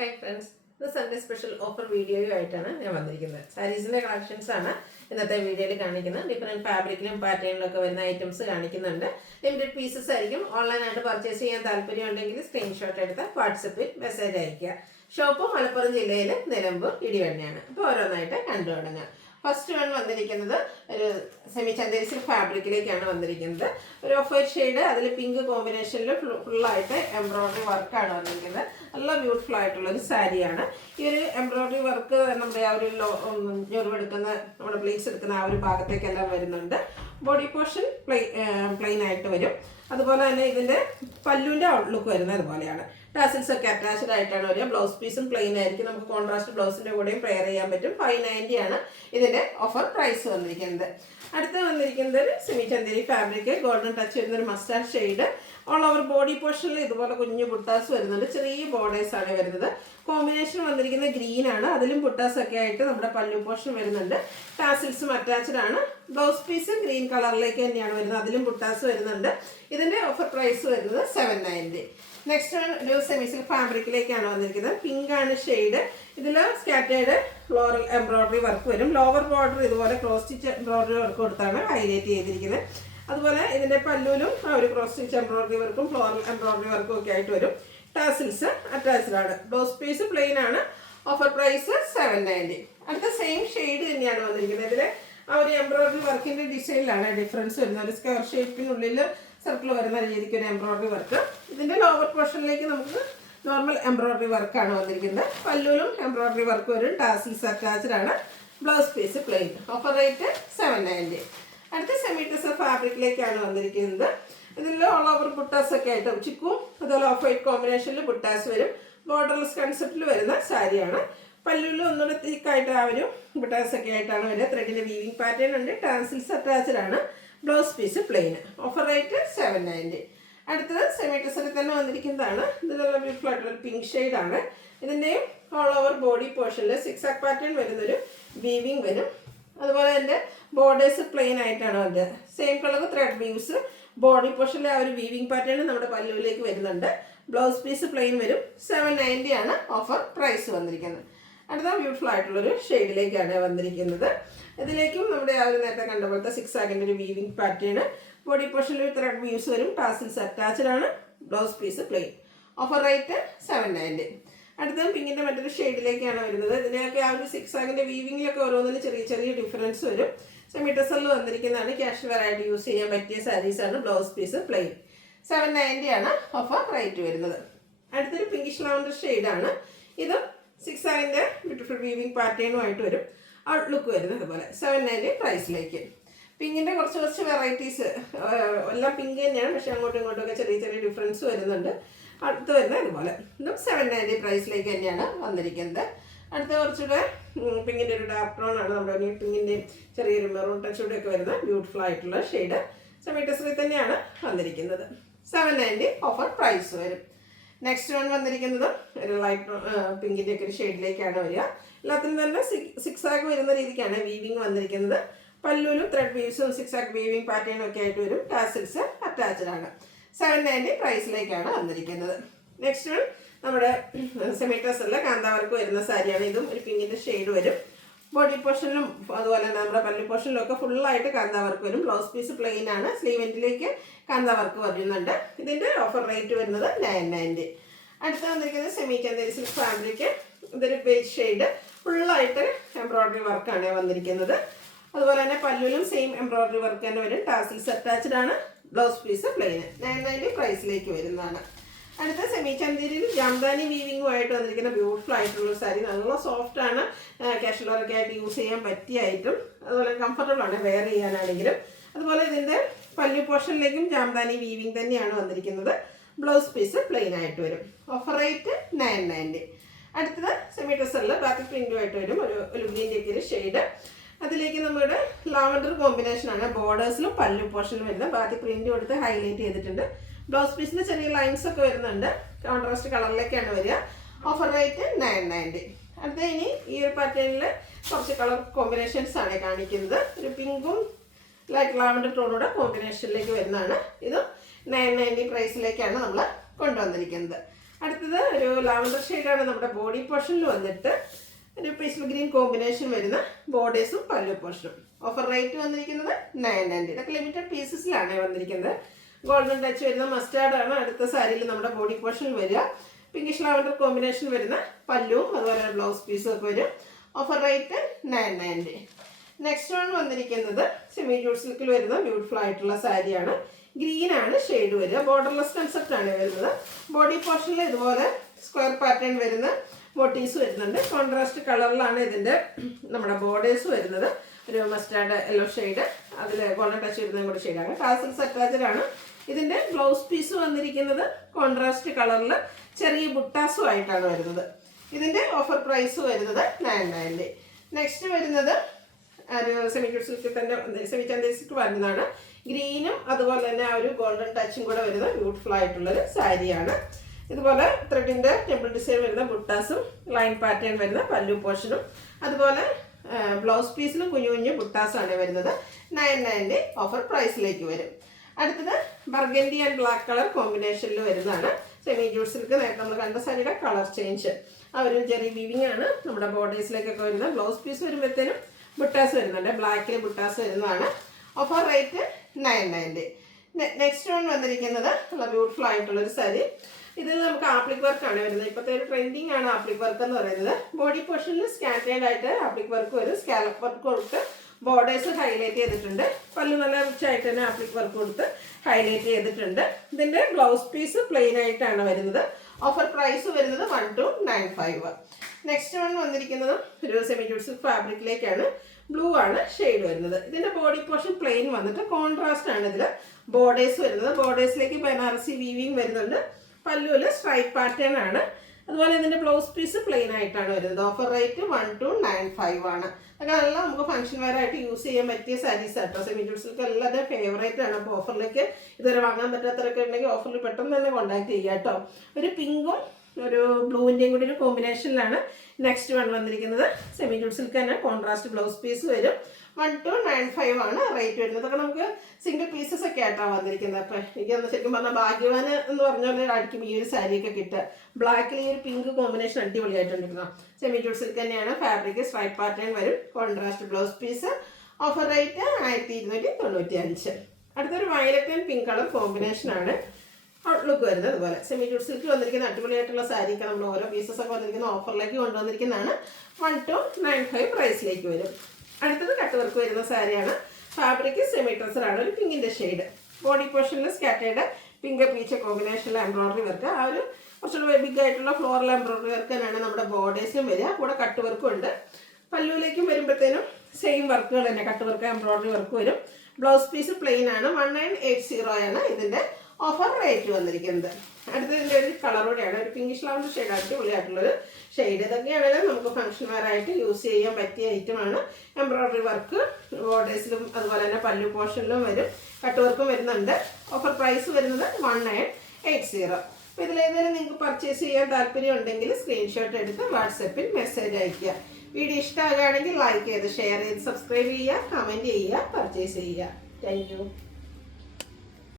Hi friends, this Sunday special offer video ആയിട്ടാണ് ഞാൻ വന്നിരിക്കുന്നത്. സാരീസിന്റെ കളക്ഷൻസ് ആണ് ഇന്നത്തെ വീഡിയോയിൽ കാണിക്കുന്നത്. ഡിഫറെന്റ് ഫാബ്രിക്കിലും പാറ്റേണിലും ഒക്കെ വരുന്ന ഐറ്റംസ് കാണിക്കുന്നുണ്ട്. ലിമിറ്റഡ് പീസസ് ആയിരിക്കും. ഓൺലൈനായിട്ട് പർച്ചേസ് ചെയ്യാൻ താല്പര്യമുണ്ടെങ്കിൽ സ്ക്രീൻഷോട്ട് എടുത്ത് വാട്സപ്പിൽ മെസ്സേജ് അയയ്ക്കുക. ഷോപ്പ് മലപ്പുറം ജില്ലയിലെ നിലമ്പൂർ ഇടിവണ്ണയാണ്. അപ്പോൾ ഓരോന്നായിട്ട് കണ്ടു തുടങ്ങാം. ഫസ്റ്റ് വൺ വന്നിരിക്കുന്നത് ഒരു സെമി ചന്തേരി ഫാബ്രിക്കിലേക്കാണ് വന്നിരിക്കുന്നത്. ഒരു ഓഫ് വൈറ്റ് ഷെയ്ഡ്, അതിൽ പിങ്ക് കോമ്പിനേഷനിൽ ഫുള്ളായിട്ട് എംബ്രോയ്ഡറി വർക്കാണ് വന്നിരിക്കുന്നത്. നല്ല ബ്യൂട്ടിഫുൾ ആയിട്ടുള്ള ഒരു സാരിയാണ്. ഈ ഒരു എംബ്രോയ്ഡറി വർക്ക് നമ്മുടെ ആ ഒരു ഞൊറിവെടുക്കുന്ന നമ്മുടെ പ്ലേറ്റ്സ് എടുക്കുന്ന ആ ഒരു ഭാഗത്തേക്കെല്ലാം വരുന്നുണ്ട്. ബോഡി പോർഷൻ പ്ലെയിൻ ആയിട്ട് വരും. അതുപോലെ തന്നെ ഇതിൻ്റെ പല്ലുവിൻ്റെ ഔട്ട്ലുക്ക് വരുന്നത് അതുപോലെയാണ്. ടാസിൽസ് ഒക്കെ അറ്റാച്ച്ഡ് ആയിട്ടാണ് വരിക. ബ്ലൗസ് പീസും പ്ലെയിൻ ആയിരിക്കും. നമുക്ക് കോൺട്രാസ്റ്റ് ബ്ലൗസിൻ്റെ കൂടെയും പെയർ ചെയ്യാൻ പറ്റും. 590 ആണ് ഇതിൻ്റെ ഓഫർ പ്രൈസ് വന്നിരിക്കുന്നത്. അടുത്ത് വന്നിരിക്കുന്നത് ഒരു semi Chanderi fabric, golden touch വരുന്ന ഒരു mustard shade. All over body പോർഷനിൽ ഇതുപോലെ കുഞ്ഞു ബുട്ടാസ് വരുന്നുണ്ട്. ചെറിയ ബോർഡേഴ്സ് ആണ് വരുന്നത്. കോമ്പിനേഷൻ വന്നിരിക്കുന്നത് ഗ്രീൻ ആണ്. അതിലും ബുട്ടാസ് ഒക്കെ ആയിട്ട് നമ്മുടെ പല്ലു പോർഷൻ വരുന്നുണ്ട്. ടാസിൽസും അറ്റാച്ച്ഡ് ആണ്. ബ്ലൗസ് പീസ് ഗ്രീൻ കളറിലേക്ക് തന്നെയാണ് വരുന്നത്. അതിലും ബുട്ടാസ് വരുന്നുണ്ട്. ഇതിൻ്റെ ഓഫർ പ്രൈസ് വരുന്നത് 790. നെക്സ്റ്റ് ഒരു സെമി സിൽക്ക് ഫാബ്രിക്കിലേക്കാണ് വന്നിരിക്കുന്നത്. പിങ്ക് ആണ് ഷെയ്ഡ്. ഇതിൽ സ്കാറ്റേർഡ് ഫ്ലോറൽ എംബ്രോയ്ഡറി വർക്ക് വരും. ലോവർ ബോർഡർ ഇതുപോലെ ക്രോസ് സ്റ്റിച്ച് എംബ്രോയ്ഡറി വർക്ക് കൊടുത്താണ് ഹൈലൈറ്റ് ചെയ്തിരിക്കുന്നത്. അതുപോലെ ഇതിൻ്റെ പല്ലുവിലും ഒരു ക്രോസ് സ്റ്റിച്ച് എംബ്രോയ്ഡറി വർക്കും ഫ്ലോറൽ എംബ്രോയ്ഡറി വർക്കും ഒക്കെ ആയിട്ട് വരും. ടാസിൽസ് അറ്റാച്ച്ഡ് ആണ്. ബ്ലൗസ് പീസ് പ്ലെയിൻ ആണ്. Offer price 790. അടുത്ത സെയിം ഷെയ്ഡ് തന്നെയാണ് വന്നിരിക്കുന്നത്. ഇതിൽ ആ ഒരു എംബ്രോയ്ഡറി വർക്കിൻ്റെ ഡിസൈനിലാണ് ഡിഫറൻസ് വരുന്നത്. ഒരു സ്ക്വയർ ഷേപ്പിനുള്ളിൽ സർക്കിൾ വരുന്ന രീതിക്ക് ഒരു എംബ്രോയ്ഡറി വർക്ക്. ഇതിൻ്റെ ലോവർ പോർഷനിലേക്ക് നമുക്ക് നോർമൽ എംബ്രോയ്ഡറി വർക്കാണ് വന്നിരിക്കുന്നത്. പല്ലുവിലും എംബ്രോയ്ഡറി വർക്ക് വരും. ടാസിൽസ് അറ്റാച്ച്ഡ് ആണ്. Blouse piece plain. Offer rate 790. അടുത്ത സെമി ടെസർ ഫാബ്രിക്കിലേക്കാണ് വന്നിരിക്കുന്നത്. ഇതിൽ ഓൾ ഓവർ ബുട്ടാസ് ഒക്കെ ആയിട്ട് ചിക്കും അതുപോലെ ഓഫ് വൈറ്റ് കോമ്പിനേഷനിൽ ബുട്ടാസ് വരും. ബോർഡർലെസ് കൺസെപ്റ്റിൽ വരുന്ന സാരിയാണ്. പല്ലുവിൽ ഒന്നുകൂടെ തിക്കായിട്ട് ആ ഒരു ബുട്ടാസ് ഒക്കെ ആയിട്ടാണ് വരിക. ത്രെഡിൻ്റെ വീവിങ് പാറ്റേൺ ഉണ്ട്. ടാസിൽസ് അറ്റാച്ച്ഡ് ആണ്. Blouse piece plain. Offer rate 790. അടുത്തത് സെമി ടെസറിൽ തന്നെ വന്നിരിക്കുന്നതാണ്. ഇതിലുള്ള ബ്യൂട്ടിഫുൾ ആയിട്ടുള്ള പിങ്ക് ഷെയ്ഡാണ്. ഇതിൻ്റെയും ഓൾ ഓവർ ബോഡി പോർഷനിൽ സിക്സാക് പാറ്റേൺ വരുന്നൊരു വീവിങ് വരും. അതുപോലെ തന്നെ ബോർഡേഴ്സ് പ്ലെയിൻ ആയിട്ടാണ് വന്നത്. Same colour thread weaves. Body പോർഷനിലെ ആ ഒരു വീവിങ് പാറ്റേൺ നമ്മുടെ പല്ലുവിലേക്ക് വരുന്നുണ്ട്. ബ്ലൗസ് പീസ് പ്ലെയിൻ വരും. 790 ആണ് ഓഫർ പ്രൈസ് വന്നിരിക്കുന്നത്. അടുത്ത ബ്യൂട്ടിഫുൾ ആയിട്ടുള്ളൊരു ഷെയ്ഡിലേക്കാണ് വന്നിരിക്കുന്നത്. ഇതിലേക്കും നമ്മുടെ ആ ഒരു നേരത്തെ കണ്ട പോലത്തെ സിക്സാക്കിൻ്റെ ഒരു വീവിങ് പാറ്റേൺ. ബോഡി പോർഷനിൽ ത്രെഡ് വീവ്സ് വരും. ടാസിൽസ് അറ്റാച്ച്ഡ് ആണ്. Blouse piece plain. Offer rate 790. അടുത്ത പിങ്കിൻ്റെ മറ്റൊരു ഷെയ്ഡിലേക്കാണ് വരുന്നത്. ഇതിനൊക്കെ ആ ഒരു സിക്സാക്കിൻ്റെ വീവിങ്ങിലൊക്കെ ഓരോന്നിനും ചെറിയ ചെറിയ ഡിഫറൻസ് വരും. സെമി ടെസറിൽ വന്നിരിക്കുന്നതാണ്. ക്യാഷ് വെയറായിട്ട് യൂസ് ചെയ്യാൻ പറ്റിയ സാരീസാണ്. Blouse piece plain. 790 ആണ് ഓഫർ റേറ്റ് വരുന്നത്. അടുത്തൊരു പിങ്കിഷ് ലാവൻഡർ ഷെയ്ഡാണ്. ഇത് സിക്സാക്കിൻ്റെ ബ്യൂട്ടിഫുൾ വീവിങ് പാറ്റേണുമായിട്ട് വരും. ഔട്ട്ലുക്ക് വരുന്നത് അതുപോലെ. 790 പ്രൈസിലേക്ക്. പിങ്കിൻ്റെ കുറച്ച് വെറൈറ്റീസ് എല്ലാം പിങ്ക് തന്നെയാണ്. പക്ഷേ അങ്ങോട്ടും ഇങ്ങോട്ടുമൊക്കെ ചെറിയ ചെറിയ ഡിഫറൻസ് വരുന്നുണ്ട്. അടുത്ത് വരുന്നത് ഇതുപോലെ. ഇതും 790 പ്രൈസിലേക്ക് തന്നെയാണ് വന്നിരിക്കുന്നത്. അടുത്ത കുറച്ചുകൂടെ പിങ്കിൻ്റെ ഒരു ഡാർക്ക് ടോൺ ആണ്. നമ്മുടെ പിങ്കിൻ്റെ ചെറിയൊരു മെറൂൺ ടച്ചൂടെ ഒക്കെ വരുന്ന ബ്യൂട്ടിഫുൾ ആയിട്ടുള്ള ഷെയ്ഡ്. സെമി ടെസറിൽ തന്നെയാണ് വന്നിരിക്കുന്നത്. 790 ഓഫർ പ്രൈസ് വരും. നെക്സ്റ്റ് വൺ വന്നിരിക്കുന്നത് ഒരു ലൈറ്റ് പിങ്കിൻ്റെ ഒക്കെ ഒരു ഷെയ്ഡിലേക്കാണ് വരിക. എല്ലാത്തിനും തന്നെ സിക്സാക്ക് വരുന്ന രീതിക്കാണ് വീവിങ് വന്നിരിക്കുന്നത്. പല്ലുവിലും ത്രെഡ് വീവ്സും സിക്സാക്ക് വീവിങ് പാറ്റേണും ഒക്കെ ആയിട്ട് വരും. ടാസിൽസ് അറ്റാച്ച്ഡ് ആണ്. 790 പ്രൈസിലേക്കാണ് വന്നിരിക്കുന്നത്. നെക്സ്റ്റ് വൺ നമ്മുടെ സെമി ടെസറിലെ കാന്താവർക്ക് വരുന്ന സാരിയാണ്. ഇതും ഒരു പിങ്കിൻ്റെ ഷെയ്ഡ് വരും. ബോഡി പോർഷനിലും അതുപോലെ തന്നെ നമ്മുടെ പല്ലു പോർഷനിലും ഒക്കെ ഫുള്ളായിട്ട് കാന്താവർക്ക് വരും. ബ്ലൗസ് പീസ് പ്ലെയിൻ ആണ്. സ്ലീവ് എൻഡിലേക്ക് കാന്താവർക്ക് വരുന്നുണ്ട്. ഇതിൻ്റെ ഓഫർ റേറ്റ് വരുന്നത് 990. അടുത്ത വന്നിരിക്കുന്നത് സെമി ചന്തേരി സിൽക്ക് ഫാബ്രിക്. ഇതൊരു ബേജ് ഷെയ്ഡ്. ഫുള്ളായിട്ട് എംബ്രോയ്ഡറി വർക്കാണ് വന്നിരിക്കുന്നത്. അതുപോലെ തന്നെ പല്ലുവിലും സെയിം എംബ്രോയ്ഡറി വർക്ക് തന്നെ വരും. ടാസിൽസ് അറ്റാച്ച്ഡ് ആണ്. Blouse piece plain. 990 പ്രൈസിലേക്ക് വരുന്നതാണ്. അടുത്ത സെമി ചന്തേരിയിൽ ജാംദാനി വീവിങ്ങുമായിട്ട് വന്നിരിക്കുന്ന ബ്യൂട്ടിഫുൾ ആയിട്ടുള്ള സാരി. നല്ല സോഫ്റ്റ് ആണ്. കാഷ്വലൊക്കെ ആയിട്ട് യൂസ് ചെയ്യാൻ പറ്റിയ ഐറ്റം. അതുപോലെ കംഫർട്ടബിൾ ആണ് വെയർ ചെയ്യാനാണെങ്കിലും. അതുപോലെ ഇതിൻ്റെ പല്ലു പോർഷനിലേക്കും ജാംദാനി വീവിങ് തന്നെയാണ് വന്നിരിക്കുന്നത്. ബ്ലൗസ് പീസ് പ്ലെയിൻ ആയിട്ട് വരും. Offer rate 990. അടുത്തത് സെമി ടെസറിൽ ബാക്കി പ്രിൻറ്റുമായിട്ട് വരും. ഒരു ഗ്രീൻ്റെ ഒക്കെ ഒരു ഷെയ്ഡ്. അതിലേക്ക് നമ്മുടെ ലാവൻഡർ കോമ്പിനേഷനാണ്. ബോർഡേഴ്സിലും പല്ലു പോർഷനിലും വരുന്ന ബാക്കി പ്രിൻറ്റും എടുത്ത് ഹൈലൈറ്റ് ചെയ്തിട്ടുണ്ട്. ബ്ലൗസ് പീസിന് ചെറിയ ലൈൻസ് ഒക്കെ വരുന്നുണ്ട്. കോൺട്രാസ്റ്റ് കളറിലേക്കാണ് വരിക. Offer rate 990. അടുത്ത ഇനി ഈ ഒരു പാറ്റേണിൽ കുറച്ച് കളർ കോമ്പിനേഷൻസ് ആണ് കാണിക്കുന്നത്. ഒരു പിങ്കും ലൈറ്റ് ലാവൻഡർ ടോണൂടെ കോമ്പിനേഷനിലേക്ക് വരുന്നതാണ്. ഇത് 990 പ്രൈസിലേക്കാണ് നമ്മൾ കൊണ്ടുവന്നിരിക്കുന്നത്. അടുത്തത് ഒരു ലാവൻഡർ ഷെയ്ഡാണ് നമ്മുടെ ബോഡി പോർഷനിൽ വന്നിട്ട് ഒരു പേസ്റ്റൽ ഗ്രീൻ കോമ്പിനേഷൻ വരുന്ന ബോർഡേഴ്സും പല്ലു പോർഷനും. ഓഫർ റേറ്റ് വന്നിരിക്കുന്നത് 990. ഇതൊക്കെ ലിമിറ്റഡ് പീസസിലാണ് വന്നിരിക്കുന്നത്. ഗോൾഡൻ ടച്ച് വരുന്ന മസ്റ്റാർഡാണ് അടുത്ത സാരിയിൽ നമ്മുടെ ബോഡി പോർഷനിൽ വരിക. പിങ്കിഷ് ലാവൻഡർ കോമ്പിനേഷൻ വരുന്ന പല്ലുവും അതുപോലെ ബ്ലൗസ് പീസും ഒക്കെ വരും. Offer rate 990. നെക്സ്റ്റ് വൺ വന്നിരിക്കുന്നത് സെമി ജൂട്ട് സിൽക്കിൽ വരുന്ന ബ്യൂട്ടിഫുൾ ആയിട്ടുള്ള സാരിയാണ്. ഗ്രീൻ ആണ് ഷെയ്ഡ് വരിക. ബോർഡർലെസ് കൺസെപ്റ്റ് ആണ് വരുന്നത്. ബോഡി പോർഷനിൽ ഇതുപോലെ സ്ക്വയർ പാറ്റേൺ വരുന്ന മോട്ടീവ്സ് വരുന്നുണ്ട്. കോൺട്രാസ്റ്റ് കളറിലാണ് ഇതിൻ്റെ നമ്മുടെ ബോർഡേഴ്സ് വരുന്നത്. ഒരു മസ്റ്റാർഡ് യെല്ലോ ഷെയ്ഡ്, അതിൽ ഗോൾഡൻ ടച്ച് വരുന്നതും കൂടി ഷെയ്ഡാണ്. ടാസൽസ് അറ്റാച്ച്ഡ് ആണ്. ഇതിൻ്റെ ബ്ലൗസ് പീസ് വന്നിരിക്കുന്നത് കോൺട്രാസ്റ്റ് കളറിൽ ചെറിയ ബുട്ടാസും ആയിട്ടാണ് വരുന്നത്. ഇതിൻ്റെ ഓഫർ പ്രൈസ് വരുന്നത് 990. നെക്സ്റ്റ് വരുന്നത് ഒരു സെമി ജൂട്ട് സിൽക്കിൽ തന്നെ സെമി ചന്ദേരി സിൽക്ക് വരുന്നതാണ്. ഗ്രീനും അതുപോലെ തന്നെ ആ ഒരു ഗോൾഡൻ ടച്ചും കൂടെ വരുന്ന ബ്യൂട്ടിഫുൾ ആയിട്ടുള്ളൊരു സാരിയാണ്. ഇതുപോലെ ത്രെഡിൻ്റെ ടെമ്പിൾ ഡിസൈൻ വരുന്ന ബുട്ടാസും ലൈൻ പാറ്റേൺ വരുന്ന പല്ലു പോർഷനും അതുപോലെ ബ്ലൗസ് പീസിലും കുഞ്ഞു കുഞ്ഞു ബുട്ടാസാണ് വരുന്നത്. 990 ഓഫർ പ്രൈസിലേക്ക് വരും. അടുത്തത് ബർഗൻഡി ആൻഡ് ബ്ലാക്ക് കളർ കോമ്പിനേഷനിൽ വരുന്നതാണ്. സെമി ജൂട്ട് സിൽക്ക് നേരത്തെ നമ്മൾ കണ്ട സാരിയുടെ കളർ ചേഞ്ച്. ആ ഒരു ചെറിയ വീവിംഗ് ആണ് നമ്മുടെ ബോർഡേഴ്സിലേക്കൊക്കെ വരുന്നത്. ബ്ലൗസ് പീസ് വരുമ്പോഴത്തേനും ബുട്ടാസ് വരുന്നുണ്ട്. ബ്ലാക്കിൽ ബുട്ടാസ് വരുന്നതാണ്. Offer rate 990. നെക്സ്റ്റ് വൺ വന്നിരിക്കുന്നത് നല്ല ബ്യൂട്ടിഫുൾ ആയിട്ടുള്ളൊരു സാരി. ഇതിൽ നമുക്ക് ആപ്ലിക് വർക്കാണ് വരുന്നത്. ഇപ്പോഴത്തെ ഒരു ട്രെൻഡിങ് ആണ് ആപ്ലിക് വർക്ക് എന്ന് പറയുന്നത്. ബോഡി പോർഷനിൽ സ്കാറ്റേഡ് ആയിട്ട് ആപ്ലിക് വർക്ക് വരും. സ്കാലപ്പ് വർക്ക് കൊടുത്ത് ബോർഡേഴ്സ് ഹൈലൈറ്റ് ചെയ്തിട്ടുണ്ട്. പല്ല് നല്ല റിച്ച് ആയിട്ട് തന്നെ ആപ്ലിക് വർക്ക് കൊടുത്ത് ഹൈലൈറ്റ് ചെയ്തിട്ടുണ്ട്. ഇതിൻ്റെ ബ്ലൗസ് പീസ് പ്ലെയിൻ ആയിട്ടാണ് വരുന്നത്. ഓഫർ പ്രൈസ് വരുന്നത് 1295. നെക്സ്റ്റ് വൺ വന്നിരിക്കുന്നത് ഒരു സെമി ജൂട്ട് സിൽക്ക് ഫാബ്രിക്കിലേക്കാണ്. ബ്ലൂ ആണ് ഷെയ്ഡ് വരുന്നത്. ഇതിൻ്റെ ബോഡി പോർഷൻ പ്ലെയിൻ വന്നിട്ട് കോൺട്രാസ്റ്റ് ആണ് ഇതിൽ ബോർഡേഴ്സ് വരുന്നത്. ബോർഡേഴ്സിലേക്ക് ബനാറസി വീവിങ് വരുന്നുണ്ട്. പല്ലുവിൽ സ്ട്രൈപ്പ് പാറ്റേൺ ആണ്. അതുപോലെ ഇതിൻ്റെ ബ്ലൗസ് പീസ് പ്ലെയിൻ ആയിട്ടാണ് വരുന്നത്. ഓഫർ റേറ്റ് 1295 ആണ്. അതൊക്കെ നല്ല നമുക്ക് ഫംഗ്ഷൻ വെയർ ആയിട്ട് യൂസ് ചെയ്യാൻ പറ്റിയ സാരീസ് ആട്ടോ. സെമി ജൂട്ട് സിൽക്ക് എല്ലാവരും ഫേവറേറ്റ് ആണ്. അപ്പോൾ ഓഫറിലേക്ക് ഇതുവരെ വാങ്ങാൻ പറ്റാത്തവരൊക്കെ ഉണ്ടെങ്കിൽ ഓഫറിൽ പെട്ടെന്ന് തന്നെ കോൺടാക്ട് ചെയ്യുക കേട്ടോ. ഒരു പിങ്കും ഒരു ബ്ലൂവിൻ്റെയും കൂടി ഒരു കോമ്പിനേഷനിലാണ് നെക്സ്റ്റ് വൺ വന്നിരിക്കുന്നത്. സെമി ജൂട്ട് സിൽക്ക് തന്നെ കോൺട്രാസ്റ്റ് ബ്ലൗസ് പീസ് വരും. 1295 ആണ് റേറ്റ് വരുന്നത്. അതൊക്കെ നമുക്ക് സിംഗിൾ പീസസ് ഒക്കെ ആയിട്ടാണ് വന്നിരിക്കുന്നത്. അപ്പം എനിക്കൊന്ന് ശരിക്കും പറഞ്ഞാൽ ഭാഗ്യവാന് എന്ന് പറഞ്ഞാൽ ആയിരിക്കും ഈ ഒരു സാരിയൊക്കെ കിട്ടുക. ബ്ലാക്കിൽ ഈ ഒരു പിങ്ക് കോമ്പിനേഷൻ അടിപൊളിയായിട്ടുണ്ടിരിക്കുന്നു. സെമി ജൂട്ട് സിൽക്ക് തന്നെയാണ്. ഫാബ്രിക് സ്ട്രൈപ്പ് പാറ്റേൺ വരും. Contrast blouse piece. Offer rate 1295. അടുത്തൊരു വയലറ്റ് ആൻഡ് പിങ്ക് കളർ കോമ്പിനേഷനാണ് ഔട്ട്ലുക്ക് വരുന്നത്. അതുപോലെ സെമി ജൂട്ട് സിൽക്ക് വന്നിരിക്കുന്ന അടിപൊളിയായിട്ടുള്ള സാരിയൊക്കെ നമ്മൾ ഓരോ പീസസ് ഒക്കെ വന്നിരിക്കുന്ന ഓഫറിലേക്ക് കൊണ്ടുവന്നിരിക്കുന്നതാണ്. 1295 പ്രൈസിലേക്ക് വരും. അടുത്തത് കട്ട് വർക്ക് വരുന്ന സാരിയാണ്. ഫാബ്രിക് സെമി ട്രസറാണ്. ഒരു പിങ്കിൻ്റെ ഷെയ്ഡ്. ബോഡി പോർഷനിൽ സ്കാറ്റേഡ് പിങ്ക് പീച്ച് കോമ്പിനേഷനിൽ എംബ്രോയിഡറി വർക്ക്. ആ ഒരു കുറച്ചുകൂടെ ബിഗ് ആയിട്ടുള്ള ഫ്ലോറൽ എംബ്രോയിഡറി വർക്ക് തന്നെയാണ് നമ്മുടെ ബോർഡേഴ്സിലും വരിക. കൂടെ കട്ട് വർക്കും ഉണ്ട്. പല്ലുവിലേക്കും വരുമ്പോഴത്തേനും സെയിം വർക്കുകൾ തന്നെ കട്ട് വർക്ക് എംബ്രോയിഡറി വർക്ക് വരും. ബ്ലൗസ് പീസ് പ്ലെയിൻ ആണ്. 1980 ആണ് ഇതിൻ്റെ ഓഫർ റേറ്റ് വന്നിരിക്കുന്നത്. അടുത്തതിൻ്റെ ഒരു കളറോടെയാണ്. ഒരു പിങ്കിഷ് ലാവൻഡർ ഷെയ്ഡ് അടിപൊളിയായിട്ടുള്ളൊരു ഷെയ്ഡ്. ഇതൊക്കെയാണെങ്കിലും നമുക്ക് ഫംഗ്ഷൻ വെയർ ആയിട്ട് യൂസ് ചെയ്യാൻ പറ്റിയ ഐറ്റമാണ്. എംബ്രോയിഡറി വർക്ക് ബോർഡേഴ്സിലും അതുപോലെ തന്നെ പല്ലു പോർഷനിലും വരും. കട്ട് വർക്കും വരുന്നുണ്ട്. ഓഫർ പ്രൈസ് വരുന്നത് 1980. അപ്പോൾ ഇതിലേതെങ്കിലും നിങ്ങൾക്ക് പർച്ചേസ് ചെയ്യാൻ താല്പര്യം ഉണ്ടെങ്കിൽ സ്ക്രീൻഷോട്ട് എടുത്ത് വാട്സപ്പിൽ മെസ്സേജ് അയയ്ക്കുക. വീഡിയോ ഇഷ്ടമാകുകയാണെങ്കിൽ ലൈക്ക് ചെയ്ത് ഷെയർ ചെയ്ത് സബ്സ്ക്രൈബ് ചെയ്യുക, കമൻറ്റ് ചെയ്യുക, പർച്ചേസ് ചെയ്യുക. Thank you.